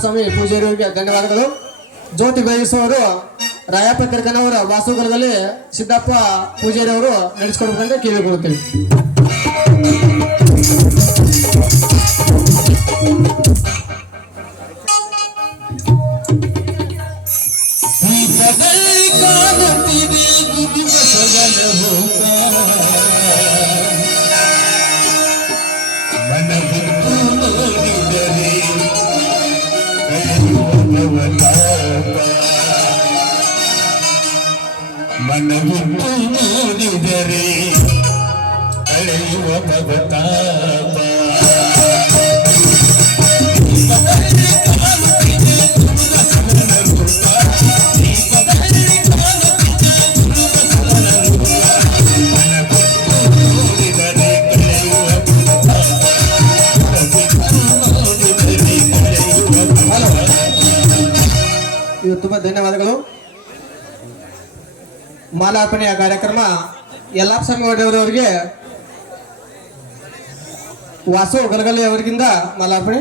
ಸ್ವಾಮಿ ಪೂಜಾರಿಯವರಿಗೆ ಧನ್ಯವಾದಗಳು. ಜ್ಯೋತಿ ಬಯಸುವವರು ರಾಯಪ್ಪ ಕರ್ಕನವರ ವಾಸುಗರದಲ್ಲಿ ಸಿದ್ದಪ್ಪ ಪೂಜಾರಿ ಅವರು ನಡೆಸ್ಕೊಡ್ಬೇಕಂತ ಕೇಳಿಕೊಳ್ತೀವಿ ತುಂಬ ಧನ್ಯವಾದಗಳು. ಮಾಲಾರ್ಪಣೆಯ ಕಾರ್ಯಕ್ರಮ ಯಲ್ಲಾಪ್ ಸ್ವಾಮಿ ಒಡೆಯವರವರಿಗೆ ವಾಸು ಗಲಗಲಿ ಅವರಿಗಿಂದ ಮಾಲಾರ್ಪಣೆ.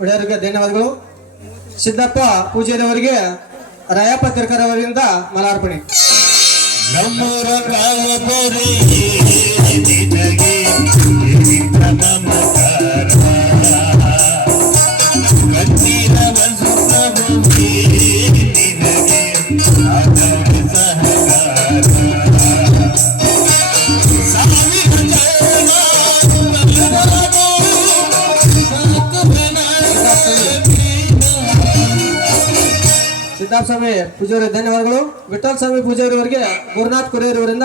ಒಡೆಯವರಿಗೆ ಧನ್ಯವಾದಗಳು. ಸಿದ್ದಪ್ಪ ಪೂಜಾರಿಯವರಿಗೆ ರಾಯಪ್ಪ ತಿರ್ಕರ್ ಅವರಿಂದ ಮಲಾರ್ಪಣೆ. ನಮ್ಮೂರ ಸ್ವಾಮಿ ಪೂಜಾರಿ ಧನ್ಯವಾದಗಳು. ವಿಠಲ್ ಸ್ವಾಮಿ ಪೂಜಾರಿ ಅವರಿಗೆ ಗುರುನಾಥ್ ಕುರಿಯರ್ ಅವರಿಂದ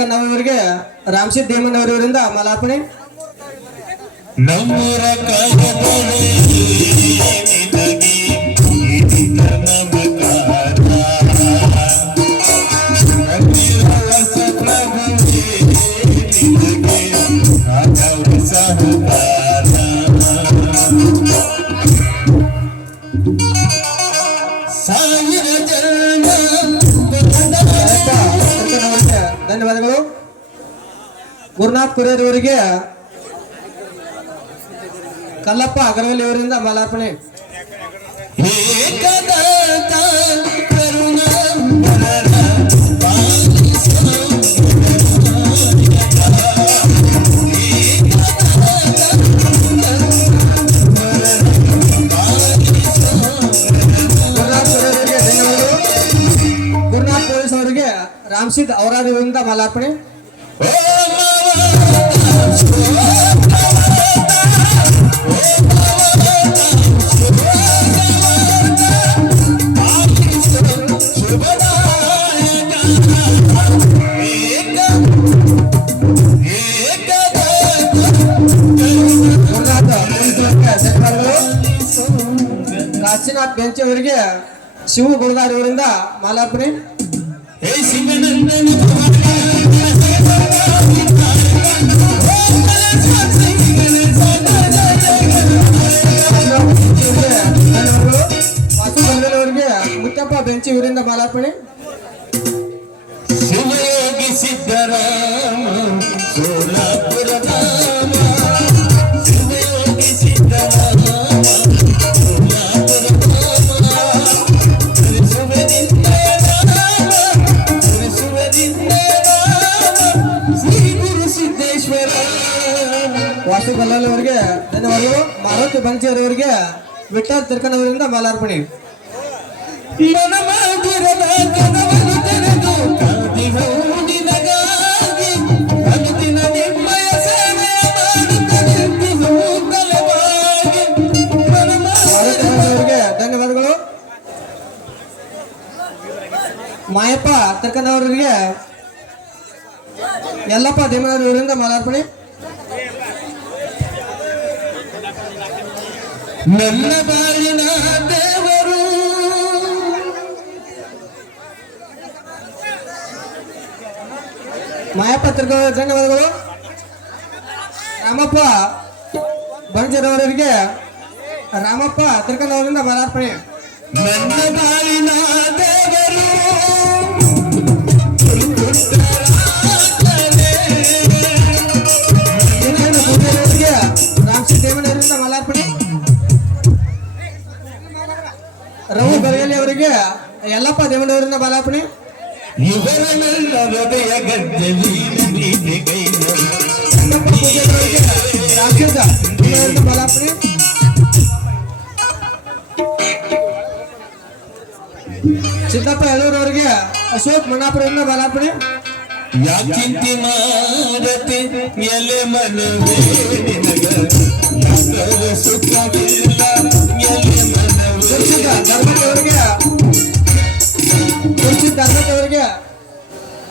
ರಾಯಪ್ಪ ತಿರ್ಕನ್ ಅವರಿಗೆ ರಾಮಸಿದ್ ದೇಮನ್ ಅವರವರಿಂದ ಮಾಲಾರ್ಪಣೆ. ನಮ್ಮೂರ ಧನ್ಯವಾದಗಳು. ಗುರುನಾಥ್ ಅವರಿಗೆ ಕಲ್ಲಪ್ಪ ಅಗರವಲ್ಲಿ ಅವರಿಂದ ಮಾಲಾರ್ಪಣೆ ರಾಮ್ಸಿದ್ ಅವರಾದಿವರಿಂದ ಮಾಲಾರ್ಪಣೆ. ಕಾಶಿನಾಥ್ ಬೆಂಚಿ ಅವರಿಗೆ ಶಿವ ಗುರುದಾರಿ ಅವರಿಂದ ಮಾಲಾರ್ಪಣೆ. ಬೆಂಚಿ ಇವರಿಂದ ಮಾಲಾರ್ಪಣೆ. ಶಿವಯೋಗಿ ವಾಸು ಬಲ್ಲಾಲ್ ಅವರಿಗೆ ಧನ್ಯವಾದಗಳು. ಮಾರುತಿ ಬಂಚೇರಿಯವರಿಗೆ ವಿಠಲ್ ತಿರ್ಕನವರಿಂದ ಮಾಲಾರ್ಪಣೆ. ಮಾಯಪ್ಪ ತಿರ್ಕನ್ ತೆರೆದು ಎಲ್ಲಪ್ಪ ನಿನಗಾಗಿ ಅನುದಿನ ನಿಮ್ಮಯ ಸೇವೆಯ ಮಾಡುತ್ತದೆ ತಲೆಬಾಗಿ ಮಾರುತಿ ಗಲ್ಲವರಿಗೆ ಧನ್ಯವಾದಗಳು ಮಾಯಪ್ಪ ತಿರ್ಕನವರಿಗೆ ಯಲ್ಲಪ್ಪ ದೇಮನವರಿಂದ ಮಾಲಾರ್ಪಣೆ ನನ್ನ ಬಾಳಿನ ದೇವರು. ಮಾಯಪ್ಪ ತಿರ್ಕ ಧನ್ಯವಾದಗಳು. ರಾಮಪ್ಪ ಬಂಜರವರಿಗೆ ರಾಮಪ್ಪ ತಿರ್ಕನವರಿಂದ ಮಾಲಾರ್ಪಣೆ ನನ್ನ ಬಾಳಿನ ದೇವರು. ಬರಗಲಿ ಎಲ್ಲಪ್ಪ ಯಲ್ಲಪ್ಪ ಬಾಲಾಪಣೆ? ಮಾಲಾರ್ಪಣೆ ಹೃದಯ ಗದ್ದಲಿ ಕೈಗಳು ಸಿದ್ದಪ್ಪ ಹೇಳೂರವರಿಗೆ ಅಶೋಕ್ ಮಣ್ಣಾಪುರದಿಂದ ಬಾಲಾಪಣೆ. ಯಾಕಿಂತಿ ಮಾರತಿ ಎಲೆ ಮನವೇ ಸುಖವಿಲ್ಲ ಎಲೆ ಮನವೇ ಧರ್ಮದೇವರಿಗೆ ಕುರ್ಚಿತ ಧರ್ಮದೇವರಿಗೆ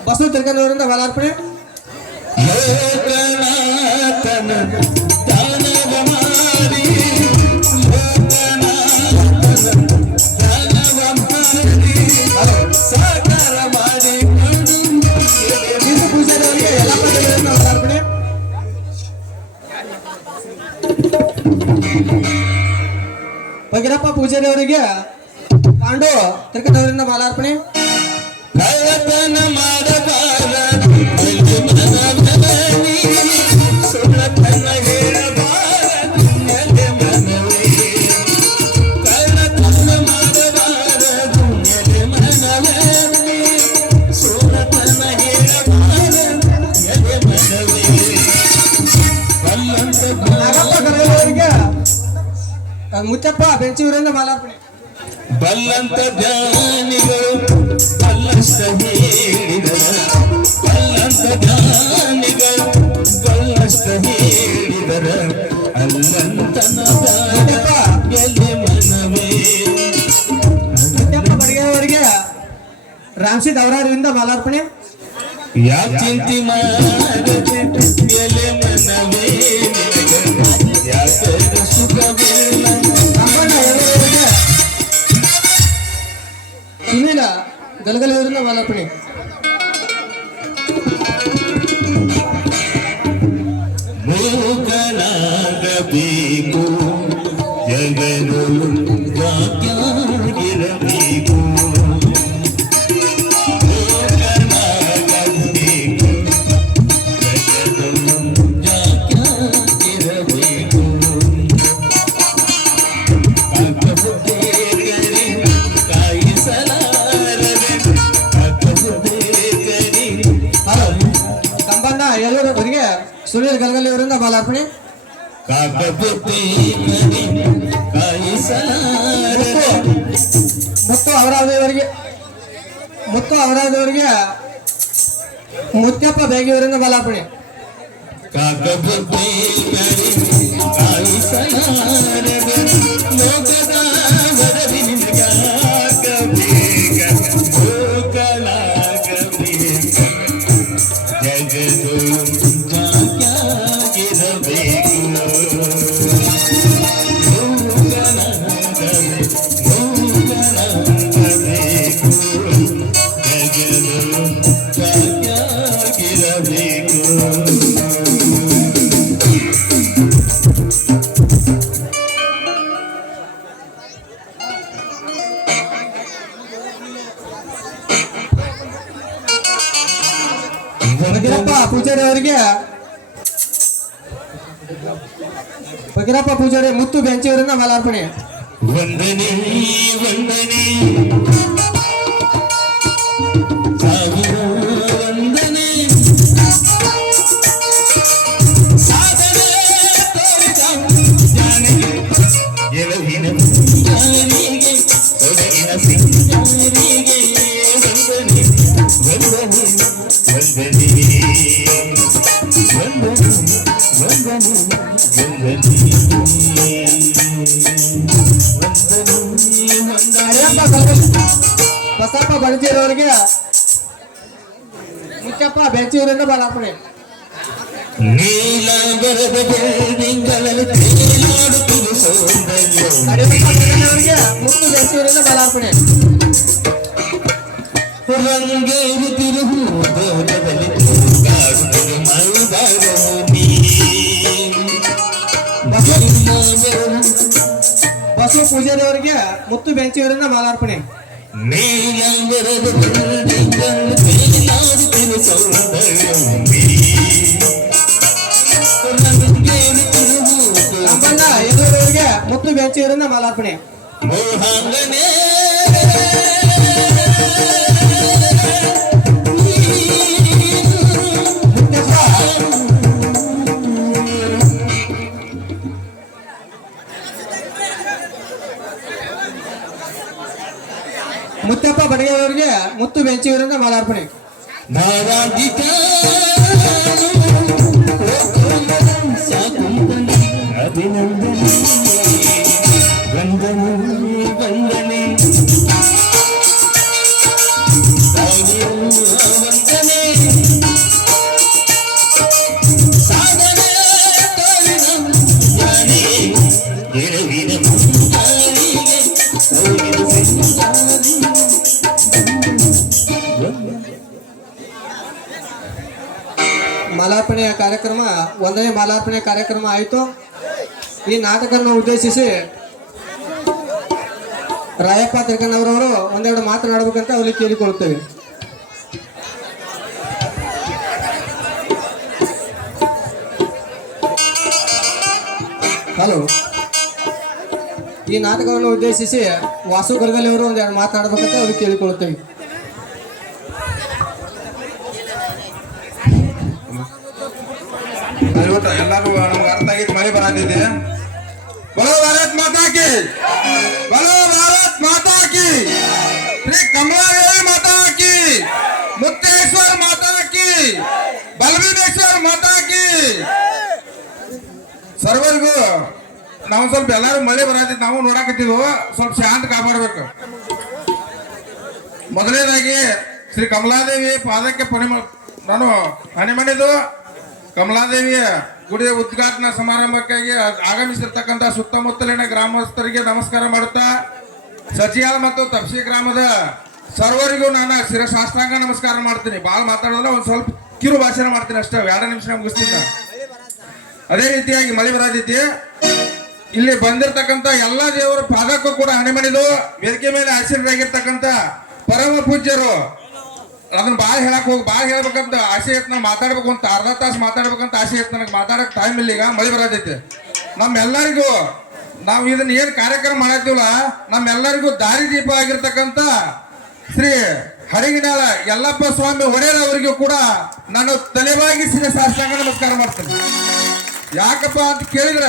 ಬಸವ ತಿರ್ಗನವರಿಂದ ಮಾಲಾರ್ಪಣೆ. ಭಗೀರಪ್ಪ ಪೂಜಾರಿ ಮಾಡಿ ಪಾಂಡು ನಾಗಪ್ಪ ಕರೆಯವರಿಗೆ ಮುಚ್ಚಪ್ಪ ಬೆಂಚಿಯವರಿಂದ ಮಾಲಾರ್ಪಣೆ ಬಲ್ಲಂತ ಜ್ಞಾನಿಗಳು ಬಲ್ಲಷ್ಟ ಹೇಳಿದರು. ಬಲ್ಲಂತ ಜ್ಞಾನಿಗಳು ಬಲ್ಲಷ್ಟ ಹೇಳಿದರ. ಅಲ್ಲಂತನ ಎಲ್ಲಿ ಮನವೇ? ಮುತ್ತಪ್ಪ ರಾಮಸಿದ್ ಅವರಿಂದ ಮಾಲಾರ್ಪಣೆ ಯಾ ಚಿಂತಿ ಮಾಡಿ? ಎಲೆ നൽകൽ വരുന്ന വലപ്പിണി. ಸುನೀಲ್ ಗಲಗಲಿಯವರಿಂದ ಅವರಿಂದ ಬಾಲಾರ್ಪಣೆ? ಮುತ್ತು ಅವರಾದವರಿಗೆ ಮುತ್ತು ಅವರಾದವರಿಗೆ ಮುತ್ಯಪ್ಪ ಬೇಗಿಯವರಿಂದ ಮಾಲಾರ್ಪಣೆ ಕಾಕಬುದ್ಧಿ ಕರಿ ಕಾಯಿಸಲಾರದೆ ಲೋಕದ मला पुढे वंदने ಬಸಪ್ಪ ಬಣಜೀರವರಿಗೆ ಮುಚ್ಚಪ್ಪ ಬೆಂಚೂರಿಂದ ಬಾಲಾರ್ಪಣೆ ನೀಲಾಂಬರದ ಬೆಳ್ಳಿಂಗಳಲ್ಲಿ ತೇಲಾಡುತ್ತಿರು ಸೌಂದರ್ಯ ಕಲ್ಯಾಣವರಿಗೆ ಮುತ್ತು ಬೆಂಚೂರಿಂದ ಬಾಲಾರ್ಪಣೆ ರಂಗೇರುತ್ತಿರು ದೋಟದಲ್ಲಿ ತೂಗಾಡುತ್ತಿರು ಮೈದಾನವು ನೀ. ಬಸವ ಪೂಜಾರಿ ಅವರಿಗೆ ಮುತ್ತು ಮಾಲಾರ್ಪಣೆ ನೀಲಾಂಬರದ ಬೆಳ್ಳಿಂಗಳಲ್ಲಿ ತೇಲಾಡುತ್ತಿರು ಸೌಂದರ್ಯವು ನೀ. ರಂಗೇರುತ್ತಿರು ಅಂಬಣ್ಣ ಎದುರವರಿಗೆ ಮುತ್ತು ಬೆಂಚೂರಿಂದ ಮಾಲಾರ್ಪಣೆ ಮೋಹಾಂಗನೇ ಮುತ್ತಪ್ಪ ಬಡಗೆಯವರಿಗೆ ಮುತ್ತು ಬೆಂಚೂರಿಂದ ಮಾಲಾರ್ಪಣೆ ನಾರಾಜಿತ ಅಭಿನಂದನೆ. ಕಾರ್ಯಕ್ರಮ ಒಂದನೇ ಮಾಲಾರ್ಪಣೆ ಕಾರ್ಯಕ್ರಮ ಆಯಿತು. ಈ ನಾಟಕವನ್ನು ಉದ್ದೇಶಿಸಿ ರಾಯಪ್ಪ ತಿರ್ಕಣ್ಣವರವರು ಒಂದೆರಡು ಮಾತನಾಡಬೇಕಂತ ಅವರಿಗೆ ಕೇಳಿಕೊಳ್ಳುತ್ತೇವೆ. ಹಲೋ. ಈ ನಾಟಕವನ್ನು ಉದ್ದೇಶಿಸಿ ವಾಸು ಗರ್ಗಲಿ ಅವರು ಒಂದೆರಡು ಮಾತನಾಡಬೇಕಂತ ಅವ್ರಿಗೆ ಕೇಳಿಕೊಳ್ಳುತ್ತೇವೆ. ಇವತ್ತು ಎಲ್ಲರೂ ನಮ್ಗೆ ಅರ್ಥ ಆಗಿತ್ತು, ಮಳೆ ಬರತ್ತಿದೆ ಬಲೋ ಭಾರತ್ ಮಾತಾ ಕಿ! ಬಲೋ ಭಾರತ್ ಮಾತಾ ಶ್ರೀ ಕಮಲಾದೇವಿ ಮಾತಾ ಕಿ! ಮುಕ್ತೇಶ್ವರ ಮಾತಾ ಕಿ! ಬಲಭೀಮೇಶ್ವರ ಮಾತಾ ಕಿ! ಸರ್ವರಿಗೂ, ನಾವು ಸ್ವಲ್ಪ ಎಲ್ಲರೂ ಮಳೆ ಬರತ್ತಿತ್ತು ನಾವು ನೋಡಕತ್ತಿದ್ವು, ಸ್ವಲ್ಪ ಶಾಂತ ಕಾಪಾಡಬೇಕು. ಮೊದಲನೇದಾಗಿ, ಶ್ರೀ ಕಮಲಾದೇವಿ ಪಾದಕ್ಕೆ ಪುಣಿ ನಾನು ಹಣೆ ಮಾಡಿದ್ದು ಕಮಲಾದೇವಿಯ ಗುಡಿಯ ಉದ್ಘಾಟನಾ ಸಮಾರಂಭಕ್ಕಾಗಿ ಆಗಮಿಸಿರ್ತಕ್ಕಂಥ ಸುತ್ತಮುತ್ತಲಿನ ಗ್ರಾಮಸ್ಥರಿಗೆ ನಮಸ್ಕಾರ ಮಾಡುತ್ತಾ, ಸಚಿಯಾಲ್ ಮತ್ತು ತಪ್ಸಿ ಗ್ರಾಮದ ಸರ್ವರಿಗೂ ನಾನು ಶಿರಸಾಷ್ಟಾಂಗ ನಮಸ್ಕಾರ ಮಾಡ್ತೀನಿ ಭಾಳ ಮಾತಾಡೋಲ್ಲ ಒಂದು ಸ್ವಲ್ಪ ಕಿರು ಭಾಷಣ ಮಾಡ್ತೀನಿ ಅಷ್ಟೇ ಎರಡು ನಿಮಿಷ ಮುಗಿಸ್ತೀನಿ. ಅದೇ ರೀತಿಯಾಗಿ ಮಳೆ ಬರಾದಿತಿ ಇಲ್ಲಿ ಬಂದಿರತಕ್ಕಂತ ಎಲ್ಲಾ ದೇವರ ಪಾದಕ್ಕೂ ಕೂಡ ಹಣೆ ಮಣಿದು, ವೇದಿಕೆ ಮೇಲೆ ಆಶೀರ್ವಾದಾಗಿರ್ತಕ್ಕಂಥ ಪರಮ ಪೂಜ್ಯರು ಅದನ್ನ ಭಾಳ ಹೇಳಕ್ ಹೋಗಿ ಭಾಳ ಹೇಳ್ಬೇಕಂತ ಆಸೆ ಇತ್ತು ನಾನು ಮಾತಾಡ್ಬೇಕು ಅಂತ ಅರ್ಧ ತಾಸು ಮಾತಾಡ್ಬೇಕಂತ ಆಸೆ ಇತ್ತು ನನಗೆ. ಮಾತಾಡಕ್ ಟೈಮ್ ಇಲ್ಲ ಈಗ, ಮಳೆ ಬರತೈತಿ. ನಮ್ಮೆಲ್ಲರಿಗೂ ನಾವು ಇದನ್ನ ಏನು ಕಾರ್ಯಕ್ರಮ ಮಾಡತ್ತೀವಲ್ಲ ನಮ್ಮೆಲ್ಲರಿಗೂ ದಾರಿ ದೀಪ ಆಗಿರ್ತಕ್ಕಂಥ ಶ್ರೀ ಹರಿಗಿನಾಳ ಯಲ್ಲಪ್ಪ ಸ್ವಾಮಿ ಒಡೆಯರ್ ಅವರಿಗೂ ಕೂಡ ನಾನು ತಲೆಬಾಗಿ ಶ್ರೀ ಸಾಷ್ಟಾಂಗ ನಮಸ್ಕಾರ ಮಾಡ್ತೇನೆ. ಯಾಕಪ್ಪ ಅಂತ ಕೇಳಿದ್ರ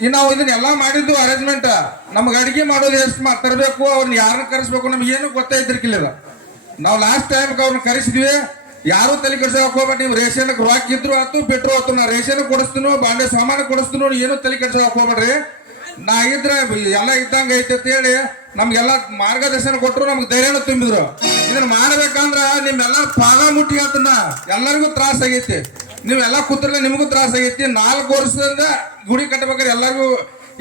ಈ ನಾವು ಇದನ್ನೆಲ್ಲ ಮಾಡಿದ್ದು ಅರೇಂಜ್ಮೆಂಟ್ ನಮ್ಗೆ ಅಡಿಗೆ ಮಾಡೋದು ಎಷ್ಟು ತರಬೇಕು ಅವ್ರನ್ನ ಯಾರನ್ನ ಕರೆಸ್ಬೇಕು ನಮ್ಗೆ ಏನು ಗೊತ್ತಾಯ್ತಿರ್ಕಿಲ್ಲ ನಾವು ಲಾಸ್ಟ್ ಟೈಮ್ ಅವ್ರನ್ನ ಕರೆಸಿದ್ವಿ, ಯಾರು ತಲೆ ಹೋಗ್ಬೇಡಿ, ನೀವು ರೇಷನ್ ರೊಕ್ಕ ಇದ್ರು ಆತು, ಬಿಟ್ರು ಆತು, ನಾ ರೇಷನ್ ಕೊಡಿಸ್ತೀನೋ, ಬಾಂಡೆ ಸಾಮಾನು ಕೊಡಿಸ್ತೀನೋ, ಏನು ತಲೆ ಹೋಗ್ಬೇಡ್ರಿ. ನಾ ಇದ್ರೆ ಎಲ್ಲ ಇದ್ದಂಗೆ ಐತೆ ಅಂತ ಹೇಳಿ, ನಮ್ಗೆಲ್ಲ ಮಾರ್ಗದರ್ಶನ ಕೊಟ್ಟರು ನಮ್ಗೆ ಧೈರ್ಯ ತುಂಬಿದ್ರು. ಇದನ್ನ ಮಾಡ್ಬೇಕಂದ್ರ ನಿಮ್ಮೆಲ್ಲ ಪಾದ ಮುಟ್ಟಿ ಅದನ್ನ ಎಲ್ಲರಿಗೂ ತ್ರಾಸ ಆಗೈತಿ. ನೀವೆಲ್ಲ ಕೂತ್ರಲ್ಲ ನಿಮಗೂ ತ್ರಾಸ ಆಗೈತಿ. ನಾಲ್ಕು ವರ್ಷದಿಂದ ಗುಡಿ ಕಟ್ಟಬೇಕಾದ್ರೆ ಎಲ್ಲರಿಗೂ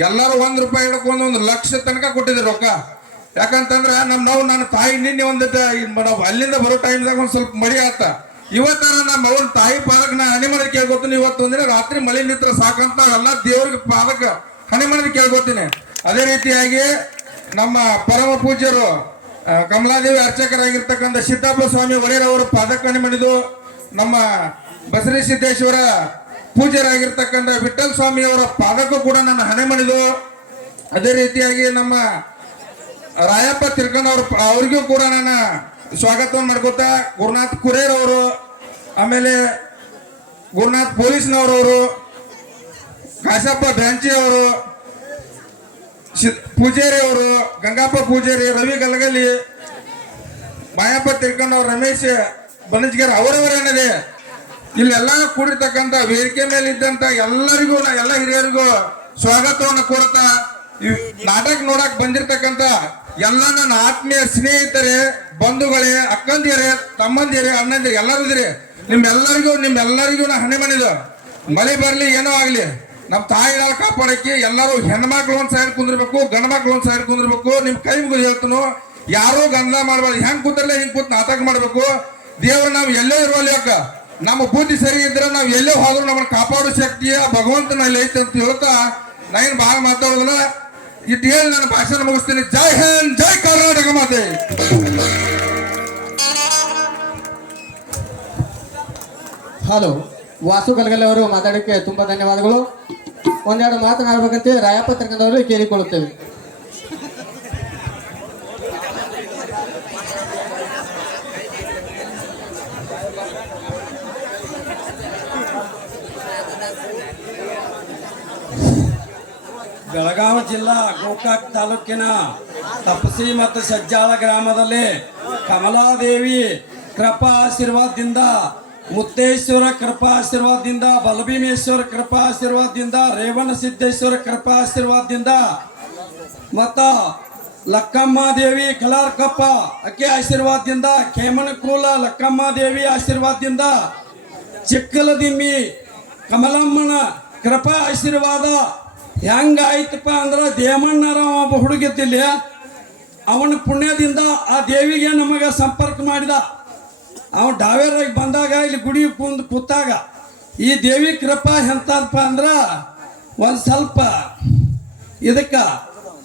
ಎಲ್ಲರೂ ಒಂದ್ ರೂಪಾಯಿ ಹಿಡ್ಕೊಂಡು ಒಂದು ಲಕ್ಷ ತನಕ ಕೊಟ್ಟಿದ್ರು ರೊಕ್ಕ. ಯಾಕಂತಂದ್ರ ನಮ್ ನಾವು ನನ್ನ ತಾಯಿ ನಿನ್ನೆ ಒಂದು ನಾವು ಅಲ್ಲಿಂದ ಬರೋ ಟೈಮ್ದಾಗ ಒಂದ್ ಸ್ವಲ್ಪ ಮಳಿ ಆತ. ಇವತ್ತ ನಮ್ಮ ಅವ್ನ ತಾಯಿ ಪಾದಕ್ ನಾ ಹನಿ ಮಾಡಿ ಕೇಳ್ಕೊತೀನಿ, ಇವತ್ತು ಒಂದಿನ ರಾತ್ರಿ ಮಳಿ ನಿಂತ್ರ ಸಾಕಂತ ಎಲ್ಲ ದೇವ್ರಿಗೆ ಪಾದಕ ಹನಿ ಮಾಡಿ ಕೇಳ್ಕೊತೀನಿ. ಅದೇ ರೀತಿಯಾಗಿ ನಮ್ಮ ಪರಮ ಪೂಜ್ಯರು ಕಮಲಾದೇವಿ ಅರ್ಚಕರಾಗಿರ್ತಕ್ಕಂಥ ಸಿದ್ದಪ್ಪ ಸ್ವಾಮಿ ಅವರು ಪಾದಕ ಮಾಡಿದ್ದು ನಮ್ಮ ಬಸರಿ ಸಿದ್ದೇಶ್ವರ ಪೂಜ್ಯರಾಗಿರ್ತಕ್ಕಂಥ ವಿಠಲ್ ಸ್ವಾಮಿ ಅವರ ಪಾದಕ್ಕೂ ಕೂಡ ನನ್ನ ಹಣೆ ಮಣಿದು ಅದೇ ರೀತಿಯಾಗಿ ನಮ್ಮ ರಾಯಪ್ಪ ತಿರ್ಕಂಡ್ ಅವ್ರ ಅವ್ರಿಗೂ ಕೂಡ ನಾನು ಸ್ವಾಗತವನ್ನು ಮಾಡ್ಕೋತಾ, ಗುರುನಾಥ್ ಕುರೇರ್ ಅವರು, ಆಮೇಲೆ ಗುರುನಾಥ್ ಪೊಲೀಸ್ನವ್ರವರು ಕಾಸಪ್ಪ ಬ್ಯಾಂಚಿ ಅವರು ಪೂಜಾರಿ ಅವರು, ಗಂಗಾಪ್ಪ ಪೂಜಾರಿ, ರವಿ ಗಲಗಲಿ, ಮಾಯಪ್ಪ ತಿರ್ಕೊಂಡವ್ರು ರಮೇಶ್, ಬನಜ್ಗೇರ್ ಅವರವರೇನಿದೆ. ಇಲ್ಲೆಲ್ಲ ಕೂಡಿರ್ತಕ್ಕಂಥ ವೇದಿಕೆ ಮೇಲೆ ಇದ್ದಂತ ಎಲ್ಲರಿಗೂ, ನಾ ಎಲ್ಲ ಹಿರಿಯರಿಗೂ ಸ್ವಾಗತವನ್ನು ಕೋರುತ್ತಾ, ಈ ನಾಟಕ ನೋಡಕ್ ಬಂದಿರ್ತಕ್ಕಂಥ ಎಲ್ಲ ನನ್ನ ಆತ್ಮೀಯ ಸ್ನೇಹಿತರೆ, ಬಂಧುಗಳೇ, ಅಕ್ಕಂದಿಯರೇ ತಮ್ಮಂದಿರೇ ಅಣ್ಣಂದಿರೇ ಎಲ್ಲರೂ ಇದ್ರಿ ನಿಮ್ಮೆಲ್ಲರಿಗೂ ನಿಮ್ಮೆಲ್ಲರಿಗೂ ನಾ ಹಣೆ ಮನಿದು ಮಳೆ ಬರಲಿ, ಏನೋ ಆಗಲಿ. ನಮ್ಮ ತಾಯಿಗಳ ಕಾಪಾಡಕ್ಕೆ ಎಲ್ಲರೂ ಹೆಣ್ಮಕ್ಳು ಒಂದು ಸೈಡ್ ಕುಂದಿರ್ಬೇಕು ಗಂಡ ಮಕ್ಳು ಒಂದು ಸೈಡ್ ಕುಂದಿರ್ಬೇಕು. ನಿಮ್ಮ ಕೈ ಮುಗಿದು ಹೇಳ್ತನು, ಯಾರೂ ಗಂಧ ಮಾಡಬಾರ್ದು. ಹೆಂಗೆ ಕೂತಲ್ಲ ಹಿಂಗೆ ಕೂತ್ ನಾಟಕ ಮಾಡಬೇಕು. ದೇವ್ರ ನಾವು ಎಲ್ಲೇ ಇರುವಲ್ಲಿ ಯಾಕೆ ನಮ್ಮ ಬುದ್ಧಿ ಸರಿ ಇದ್ರೆ ನಾವು ಎಲ್ಲೇ ಹೋದ್ರು ನಮ್ಮನ್ನು ಕಾಪಾಡೋ ಶಕ್ತಿಯ ಭಗವಂತನಲ್ಲಿ ಐತೆ ಅಂತ ಹೇಳ್ತಾ ನಾನು ಭಾಳ ಮಾತಾಡೋದಿಲ್ಲ ಇಟ್ಟು ಹೇಳಿ ನನ್ನ ಭಾಷಣ ಮುಗಿಸ್ತೀನಿ? ಜೈ ಹಿಂದ್, ಜೈ ಕರ್ನಾಟಕ ಮಾತೆ. ಹಲೋ, ವಾಸು ಗಲಗಲೆ ಅವರು ಮಾತಾಡೋಕ್ಕೆ ತುಂಬಾ ಧನ್ಯವಾದಗಳು. ಒಂದೆರಡು ಮಾತನಾಡಬೇಕಂತ ರಾಯಪ್ಪ ಕೇಳಿಕೊಳ್ಳುತ್ತೇವೆ. ಬೆಳಗಾವಿ ಜಿಲ್ಲಾ ಗೋಕಾಕ್ ತಾಲೂಕಿನ ತಪಸಿ ಮತ್ತು ಸಜ್ಜಾಳ ಗ್ರಾಮದಲ್ಲಿ ಕಮಲಾದೇವಿ ಕೃಪಾ ಆಶೀರ್ವಾದದಿಂದ, ಮುತ್ತೇಶ್ವರ ಕೃಪಾ ಆಶೀರ್ವಾದದಿಂದ, ಬಲಭೀಮೇಶ್ವರ ಕೃಪಾ ಆಶೀರ್ವಾದದಿಂದ ರೇವಣ ಸಿದ್ದೇಶ್ವರ ಕೃಪಾ ಆಶೀರ್ವಾದದಿಂದ, ಮತ್ತ ಲಕ್ಕಮ್ಮ ದೇವಿ ಕಲಾರ್ಕಪ್ಪ ಅಕ್ಕಿ ಆಶೀರ್ವಾದದಿಂದ, ಕೇಮನಕೂಲ ಲಕ್ಕಮ್ಮ ದೇವಿ ಆಶೀರ್ವಾದದಿಂದ, ಚಿಕ್ಕಲದಿಮ್ಮಿ ಕಮಲಮ್ಮನ ಕೃಪಾ ಆಶೀರ್ವಾದ ಹೆಂಗಾಯ್ತಪ್ಪ ಅಂದ್ರೆ ದೇಮಣ್ಣರ ಒಬ್ಬ ಹುಡುಗಿದ್ದಿಲ್ಲ ಅವನ ಪುಣ್ಯದಿಂದ ಆ ದೇವಿಗೆ ನಮಗೆ ಸಂಪರ್ಕ ಮಾಡಿದ. ಅವನು ಡಾವೇರಾಗಿ ಬಂದಾಗ, ಇಲ್ಲಿ ಗುಡಿ ಕುಂದ್ ಕೂತಾಗ, ಈ ದೇವಿ ಕೃಪಾ ಎಂತಪ್ಪ ಅಂದ್ರೆ ಒಂದು ಸ್ವಲ್ಪ ಇದಕ್ಕೆ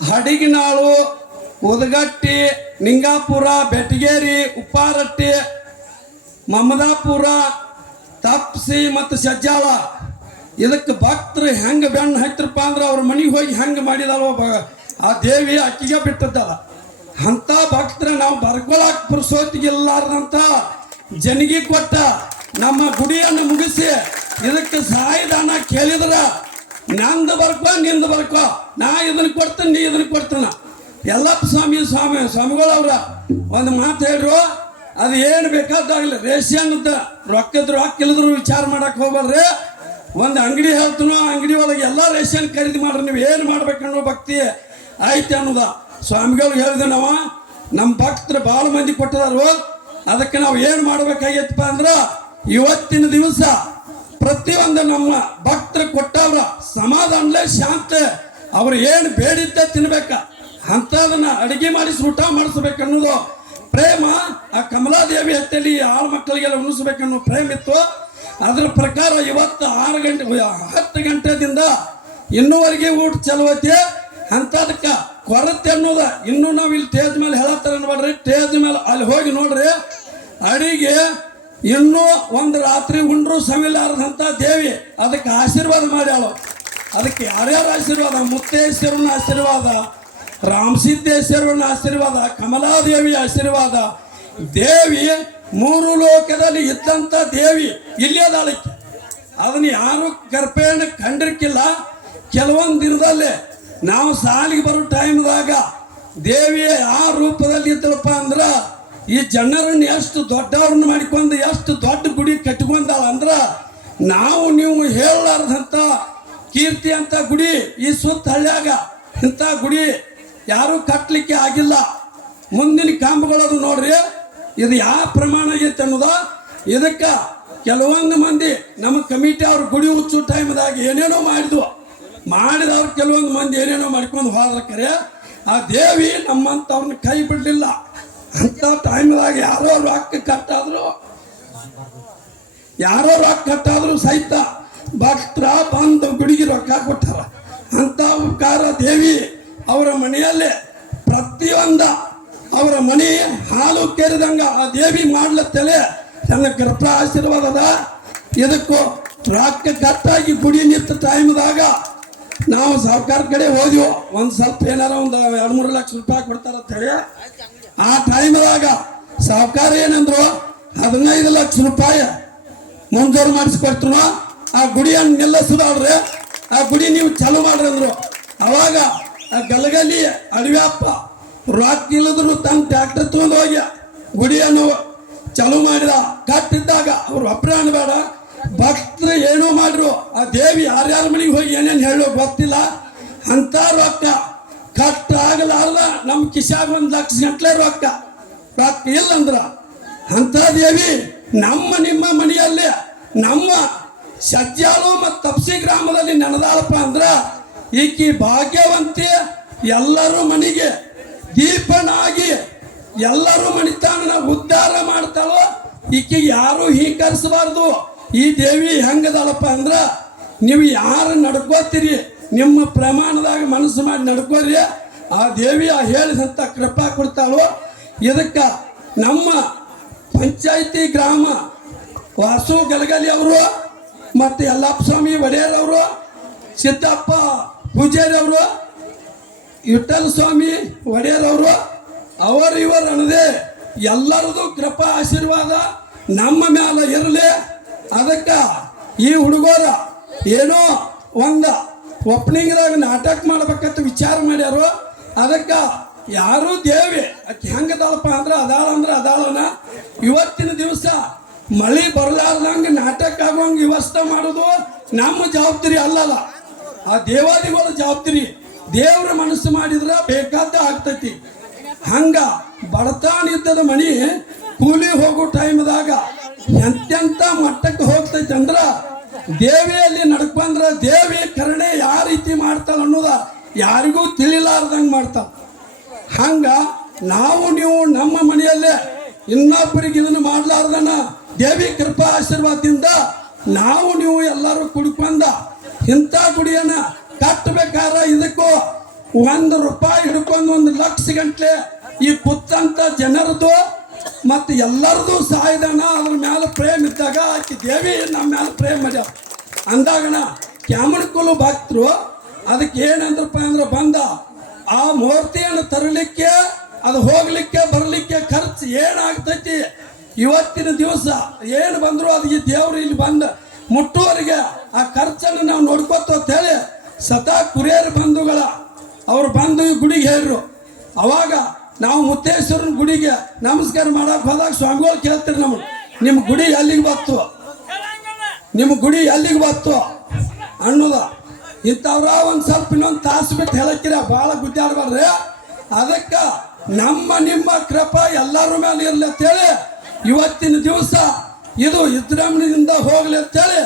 ಹಡಿಗಿನಾಳು, ಉದಗಟ್ಟಿ, ನಿಂಗಾಪುರ ಬೆಟ್ಟಗೇರಿ ಉಪ್ಪಾರಟ್ಟಿ, ಮಮದಾಪುರ, ತಪ್ಸಿ ಮತ್ತು ಸಜ್ಜಾಳ ಇದಕ್ಕೆ ಭಕ್ತರು ಹೆಂಗೆ ಬೆಣ್ಣು ಹತ್ತಿರಪ್ಪ ಅಂದ್ರೆ ಅವ್ರ ಮನೆಗೆ ಹೋಗಿ ಹೆಂಗೆ ಮಾಡಿದಲ್ವ ಬ- ಆ ದೇವಿ ಅಕ್ಕಿಗೆ ಬಿಟ್ಟದ್ದಲ್ಲ. ಅಂಥ ಭಕ್ತರ ನಾವು ಬರ್ಕೊಳಕ್ ಪುರುಸೋತಿಗಿಲ್ಲಾರ್ದಂಥ ಜನಗಿ ಕೊಟ್ಟ ನಮ್ಮ ಗುಡಿಯನ್ನು ಮುಗಿಸಿ ಇದಕ್ಕೆ ಸಹಾಯದಾನ ಕೇಳಿದ್ರ, ನಂದು ಬರ್ಕೋ, ನಿಂದು ಬರ್ಕೋ, ನಾ ಇದನ್ನ ಕೊಡ್ತೀನಿ, ನೀ ಇದನ್ನ ಕೊಡ್ತೀನ. ಎಲ್ಲಪ್ಪ ಸ್ವಾಮಿ ಸ್ವಾಮಿ ಸ್ವಾಮಿಗಳವ್ರ ಒಂದು ಮಾತು ಹೇಳ್ರು, ಅದು ಏನು ಬೇಕಾದಾಗಲಿ ರೇಷನ್ ರೊಕ್ಕದ ರೊಕ್ಕ ಇಲ್ಲದ್ರು ವಿಚಾರ ಮಾಡಕ್ ಹೋಗ್ಬಾರ್ರಿ ಒಂದು ಅಂಗಡಿ ಹೇಳ್ತನೋ ಅಂಗಡಿ ಒಳಗೆ ಎಲ್ಲ ರೇಷನ್ ಖರೀದಿ ಮಾಡ್ರಿ, ನೀವು ಏನು ಮಾಡ್ಬೇಕನ್ನೋ ಭಕ್ತಿ ಐತೆ ಅನ್ನೋದ. ಸ್ವಾಮಿಗಳು ಹೇಳಿದೆ ನಾವು ನಮ್ಮ ಭಕ್ತರು ಭಾಳ ಮಂದಿ ಕೊಟ್ಟಿದಾರು. ಅದಕ್ಕೆ ನಾವು ಏನು ಮಾಡ್ಬೇಕಾಗೈತಪ್ಪ ಅಂದ್ರೆ, ಇವತ್ತಿನ ದಿವಸ ಪ್ರತಿಯೊಂದು ನಮ್ಮ ಭಕ್ತರು ಕೊಟ್ಟವ್ರ ಸಮಾಧಾನಲೇ ಶಾಂತಿ, ಅವ್ರು ಏನು ಬೇಡಿದ್ದ ತಿನ್ಬೇಕ, ಅಂಥದನ್ನ ಅಡಿಗೆ ಮಾಡಿಸಿ ಊಟ ಮಾಡಿಸ್ಬೇಕನ್ನೋದು ಪ್ರೇಮ, ಆ ಕಮಲಾದೇವಿ ಹತ್ತಲ್ಲಿ ಆಳು ಮಕ್ಕಳಿಗೆಲ್ಲ ಉಣಿಸ್ಬೇಕನ್ನೋ ಪ್ರೇಮ ಇತ್ತು ಅದ್ರ ಪ್ರಕಾರ ಇವತ್ತು ಆರು ಗಂಟೆ ಹತ್ತು ಗಂಟೆದಿಂದ ಇನ್ನೂವರೆಗೆ ಊಟ ಚಲುವೈತಿ ಅಂಥದಕ್ಕೆ ಕೊರತೆ ಅನ್ನೋದ ಇನ್ನೂ ನಾವು ಇಲ್ಲಿ ಟೇಜ್ ಮೇಲೆ ಹೇಳತ್ತಾರ ಅನ್ಬೇಡ್ರಿ. ಟೇಜ್ ಮೇಲೆ ಅಲ್ಲಿ ಹೋಗಿ ನೋಡ್ರಿ, ಅಡಿಗೆ ಇನ್ನೂ ಒಂದು ರಾತ್ರಿ ಉಂಡ್ರು ಸವಿಲಾರದಂಥ ದೇವಿ. ಅದಕ್ಕೆ ಆಶೀರ್ವಾದ ಮಾಡ್ಯಾಳು. ಅದಕ್ಕೆ ಯಾರ್ಯಾರ ಆಶೀರ್ವಾದ? ಮುತ್ತೇಶ್ವರನ ಆಶೀರ್ವಾದ, ರಾಮಸಿದ್ದೇಶ್ವರನ ಆಶೀರ್ವಾದ ಕಮಲಾದೇವಿ ಆಶೀರ್ವಾದ. ದೇವಿ ಮೂರು ಲೋಕದಲ್ಲಿ ಇದ್ದಂಥ ದೇವಿ ಇಲ್ಲೇ ಅದಾಳಕ್ಕೆ ಅದನ್ನ ಯಾರು ಗರ್ಭೆಯನ್ನು ಕಂಡಿರ್ಕಿಲ್ಲ, ಕೆಲವೊಂದು ದಿನದಲ್ಲೇ ನಾವು ಸಾಲಿಗೆ ಬರೋ ಟೈಮ್ದಾಗ ದೇವಿಯ ಆ ರೂಪದಲ್ಲಿ ಇದ್ದಳಪ್ಪ ಅಂದ್ರ ಈ ಜನರನ್ನು ಎಷ್ಟು ದೊಡ್ಡವ್ರನ್ನ ಮಾಡಿಕೊಂಡು ಎಷ್ಟು ದೊಡ್ಡ ಗುಡಿ ಕಟ್ಕೊಂಡಾಳ ಅಂದ್ರ ನಾವು ನೀವು ಹೇಳಲಾರ್ದಂಥ ಕೀರ್ತಿ ಅಂತ ಗುಡಿ ಈ ಸುತ್ತ ಹಳ್ಳಿಯಾಗ ಇಂಥ ಗುಡಿ ಯಾರು ಕಟ್ಟಲಿಕ್ಕೆ ಆಗಿಲ್ಲ. ಮುಂದಿನ ಕಾಂಬಗಳದು ನೋಡ್ರಿ. ಇದು ಯಾವ ಪ್ರಮಾಣ ಐತೆ ಅನ್ನೋದ? ಇದಕ್ಕೆ ಕೆಲವೊಂದು ಮಂದಿ ನಮ್ಮ ಕಮಿಟಿ ಅವ್ರ ಗುಡಿ ಹುಚ್ಚು ಟೈಮ್ದಾಗ ಏನೇನೋ ಮಾಡಿದ್ವು ಮಾಡಿದವ್ರು ಕೆಲವೊಂದು ಮಂದಿ ಏನೇನೋ ಮಾಡ್ಕೊಂಡು ಹೋದ್ರೆ ಆ ದೇವಿ ನಮ್ಮಂಥವ್ರನ್ನ ಕೈ ಬಿಡಲಿಲ್ಲ. ಅಂಥ ಟೈಮ್ದಾಗ ಯಾರೋ ರೊಕ್ಕ ಕಟ್ಟಾದ್ರು. ಯಾರೋ ರೊಕ್ಕ ಕಟ್ಟಾದ್ರು ಸಹಿತ ಭಕ್ತರ ಬಂದು ಗುಡಿಗೆ ರೊಕ್ಕ ಕೊಟ್ಟಾರ. ಅಂತ ಉಪಕಾರ ದೇವಿ ಅವರ ಮನೆಯಲ್ಲೇ ಪ್ರತಿಯೊಂದ ಅವರ ಮನೆ ಹಾಲು ಕೆರೆದಂಗ ಆ ದೇವಿ ಮಾಡ್ಲತ್ತಲೆ ನನ್ನ ಕೃಪಾ ಆಶೀರ್ವಾದದ ಇದಕ್ಕೂ ರೊಕ್ಕ ಕಟ್ಟಾಗಿ ಗುಡಿ ನಿಂತ ಟೈಮ್ದಾಗ ನಾವು ಸರ್ಕಾರ ಕಡೆ ಹೋದ್ವು. ಒಂದು ಸ್ವಲ್ಪ ಏನಾರ ಒಂದು ಎರಡು ಮೂರು ಲಕ್ಷ ರೂಪಾಯಿ ಕೊಡ್ತಾರ ಹೇಳಿ. ಆ ಟೈಮ್ದಾಗ ಸಹಕಾರ ಏನಂದ್ರು, ಹದಿನೈದು ಲಕ್ಷ ರೂಪಾಯಿ ಮಂಜೂರು ಮಾಡಿಸ್ಕೊಡ್ತನು ಆ ಗುಡಿಯನ್ನು ನಿಲ್ಲಿಸಿದವ್ರಿ ಆ ಗುಡಿ ನೀವು ಚಾಲು ಮಾಡ್ರಿ ಅಂದ್ರು. ಅವಾಗ ಆ ಗಲಗಲಿ ಅಡವ್ಯಪ್ಪ ರೊಕ್ಕ ಇಲ್ಲದ್ರು ತನ್ನ ಟ್ಯಾಕ್ಟರ್ ತಗೊಂಡು ಹೋಗ್ಯ ಗುಡಿಯನ್ನು ಚಾಲು ಮಾಡಿದ. ಕಟ್ಟಿದ್ದಾಗ ಅವ್ರು ಅಪ್ರಾಣ ಅನ್ಬೇಡ. ಭಕ್ತರು ಏನೋ ಮಾಡ್ರು. ಆ ದೇವಿ ಯಾರ್ಯಾರ ಮನೆಗೆ ಹೋಗಿ ಏನೇನು ಹೇಳೋ ಗೊತ್ತಿಲ್ಲ. ಅಂತ ರೊಕ್ಕ ಕಟ್ ಆಗಲಾರ್ದ ನಮ್ಮ ಕಿಶಾಗ ಒಂದು ಲಕ್ಷ ಗಂಟ್ಲೆ ರೊಕ್ಕ. ರೊಕ್ಕ ಇಲ್ಲಂದ್ರ ಅಂಥ ದೇವಿ ನಮ್ಮ ನಿಮ್ಮ ಮನೆಯಲ್ಲಿ ನಮ್ಮ ಸಜ್ಜಾಳು ಮತ್ತು ತಪ್ಸಿ ಗ್ರಾಮದಲ್ಲಿ ನೆನದಾಳಪ್ಪ ಅಂದ್ರೆ ಈಕಿ ಭಾಗ್ಯವಂತಿ ಎಲ್ಲರೂ ಮನೆಗೆ ಎಲ್ಲರೂ ಮಣಿತಾನ ಉದ್ಧಾರ ಮಾಡ್ತಾಳೋ? ಈಕೆ ಯಾರು ಹೀಕರಿಸಬಾರ್ದು ಈ ದೇವಿ ಹೆಂಗದಳಪ್ಪ ಅಂದ್ರೆ, ನೀವು ಯಾರು ನಡ್ಕೋತೀರಿ? ನಿಮ್ಮ ಪ್ರಮಾಣದಾಗ ಮನಸ್ಸು ಮಾಡಿ ನಡ್ಕೋರಿ. ಆ ದೇವಿ ಆ ಹೇಳಿದಂಥ ಕೃಪಾ ಕೊಡ್ತಾಳೋ? ಇದಕ್ಕೆ ನಮ್ಮ ಪಂಚಾಯಿತಿ ಗ್ರಾಮ ವಾಸು ಗಲಗಲಿ ಅವರು, ಮತ್ತು ಯಲ್ಲಪ್ಪ ಸ್ವಾಮಿ ಒಡೆಯರವರು ಸಿದ್ದಪ್ಪ ಪೂಜಾರಿ ಅವರು ವಿಠಲ್ ಸ್ವಾಮಿ ಒಡೆಯರ್ ಅವರು ಅವರು ಅನ್ನದೆ ಎಲ್ಲರದು ಕೃಪಾ ಆಶೀರ್ವಾದ ನಮ್ಮ ಮ್ಯಾಲ ಇರಲಿ. ಅದಕ್ಕೆ ಈ ಹುಡುಗರ ಏನೋ ಒಂದು ಓಪನಿಂಗ್ದಾಗ ನಾಟಕ ಮಾಡ್ಬೇಕಂತ ವಿಚಾರ ಮಾಡ್ಯಾರು, ಅದಕ್ಕೆ ಯಾರು ದೇವಿ ಅಕ್ಕಿ ಹೆಂಗದಪ್ಪ ಅಂದ್ರೆ ಅದಾಳ ಅಂದ್ರೆ ಅದಾಳನ, ಇವತ್ತಿನ ದಿವಸ ಮಳಿ ಬರಲಾರ್ದಂಗೆ ನಾಟಕ ಆಗುವಂಗೆ ವ್ಯವಸ್ಥೆ ಮಾಡೋದು ನಮ್ಮ ಜವಾಬ್ದಾರಿ ಅಲ್ಲಲ್ಲ. ಆ ದೇವಾದಿಗಳ ಜವಾಬ್ದಾರಿ ದೇವ್ರ ಮನಸ್ಸು ಮಾಡಿದ್ರೆ ಬೇಕಾದ ಆಗ್ತೈತಿ. ಹಂಗ ಬಡತನ ಇದ್ದದ ಮನಿ ಕೂಲಿ ಹೋಗೋ ಟೈಮ್ದಾಗ ಎಂತೆಂತ ಮಟ್ಟಕ್ಕೆ ಹೋಗ್ತೈತೆ ಅಂದ್ರ ದೇವಿಯಲ್ಲಿ ನಡ್ಕೊಂಡ್ರ ದೇವಿ ಕರುಣೆ ಯಾವ ರೀತಿ ಮಾಡ್ತಾಳ ಅನ್ನೋದ ಯಾರಿಗೂ ತಿಳಿಲಾರ್ದಂಗೆ ಮಾಡ್ತಾಳ. ಹಂಗ ನಾವು ನೀವು ನಮ್ಮ ಮನೆಯಲ್ಲೇ ಇನ್ನೊಬ್ಬರಿಗೆ ಇದನ್ನು ಮಾಡ್ಲಾರ್ದನ ದೇವಿ ಕೃಪಾ ಆಶೀರ್ವಾದದಿಂದ ನಾವು ನೀವು ಎಲ್ಲರೂ ಕುಡ್ಕೊಂಡ ಇಂಥ ಗುಡಿಯನ್ನ ಕಟ್ಟಬೇಕಾರ ಇದಕ್ಕೂ ಒಂದು ರೂಪಾಯಿ ಹಿಡ್ಕೊಂಡು ಒಂದು ಲಕ್ಷ ಗಂಟ್ಲೆ ಈ ಕುತ್ತಂತ ಜನರದು ಮತ್ತು ಎಲ್ಲರದು ಸಾಯ್ದಣ, ಅದ್ರ ಮೇಲೆ ಪ್ರೇಮ ಇದ್ದಾಗ ಆಕೆ ದೇವಿ ನಮ್ಮ ಮೇಲೆ ಪ್ರೇಮ ಮಾಡ್ಯಾವ ಅಂದಾಗಣ ಕ್ಯಾಮಣಕುಲು ಭಕ್ತರು ಅದಕ್ಕೆ ಏನಂದ್ರಪ್ಪ ಅಂದ್ರೆ ಬಂದ, ಆ ಮೂರ್ತಿಯನ್ನು ತರಲಿಕ್ಕೆ, ಅದು ಹೋಗ್ಲಿಕ್ಕೆ, ಬರಲಿಕ್ಕೆ ಖರ್ಚು ಏನಾಗ್ತೈತಿ? ಇವತ್ತಿನ ದಿವಸ ಏನು ಬಂದ್ರು ಅದಕ್ಕೆ ದೇವರು ಇಲ್ಲಿ ಬಂದ ಮುಟ್ಟುವರಿಗೆ ಆ ಖರ್ಚನ್ನು ನಾವು ನೋಡ್ಕೋತ ಅಂತ ಹೇಳಿ ಸದಾ ಕುರಿಯರ್ ಬಂಧುಗಳ ಅವ್ರು ಬಂದು ಗುಡಿಗೆ ಹೇಳ್ರು. ಅವಾಗ ನಾವು ಮುತ್ತೇಶ್ವರನ ಗುಡಿಗೆ ನಮಸ್ಕಾರ ಮಾಡಕ್ ಹೋದಾಗ ಸ್ವಾಮಿಗಳು ಕೇಳ್ತೀರಿ ನಾವು ನಿಮ್ಮ ಗುಡಿ ಎಲ್ಲಿಗೆ ಬತ್ತು ನಿಮ್ಮ ಗುಡಿ ಎಲ್ಲಿಗೆ ಬತ್ತು ಅನ್ನೋದ. ಇಂಥವ್ರ ಒಂದು ಸ್ವಲ್ಪ ಇನ್ನೊಂದು ತಾಸು ಬಿಟ್ಟು ಹೇಳಕ್ಕಿರ ಭಾಳ ಗುದ್ದಾಡ್ಬಾರ್ರಿ ಅದಕ್ಕೆ ನಮ್ಮ ನಿಮ್ಮ ಕೃಪಾ ಎಲ್ಲರ ಮೇಲೆ ಇರಲಿ ಅಂತೇಳಿ ಇವತ್ತಿನ ದಿವಸ ಇದು ವಿಜೃಂಭಣೆಯಿಂದ ಹೋಗ್ಲಿ ಅಂತೇಳಿ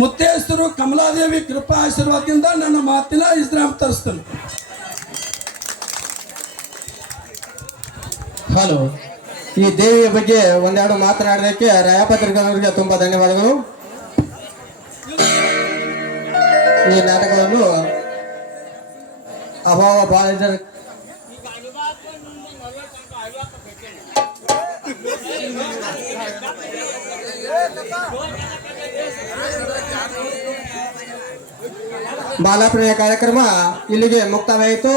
ಮುತ್ತೇಶ್ವರು ಕಮಲಾದೇವಿ ಕೃಪಾ ಆಶೀರ್ವಾದದಿಂದ ನನ್ನ ಮಾತಿನ ಇಸ್ರಾಮ್ ತರಿಸ್ತೇನೆ. ಹಲೋ ಈ ದೇವಿಯ ಬಗ್ಗೆ ಒಂದೆರಡು ಮಾತನಾಡೋದಕ್ಕೆ ರಾಯಪತ್ರಿಕರವರಿಗೆ ತುಂಬಾ ಧನ್ಯವಾದಗಳು. ಈ ನಾಟಕವನ್ನು ಅಭಾವ ಬಾಲಿಜ ಬಾಲಾಪ್ರಿಯ ಕಾರ್ಯಕ್ರಮ ಇಲ್ಲಿಗೆ ಮುಕ್ತಾಯವಾಯಿತು.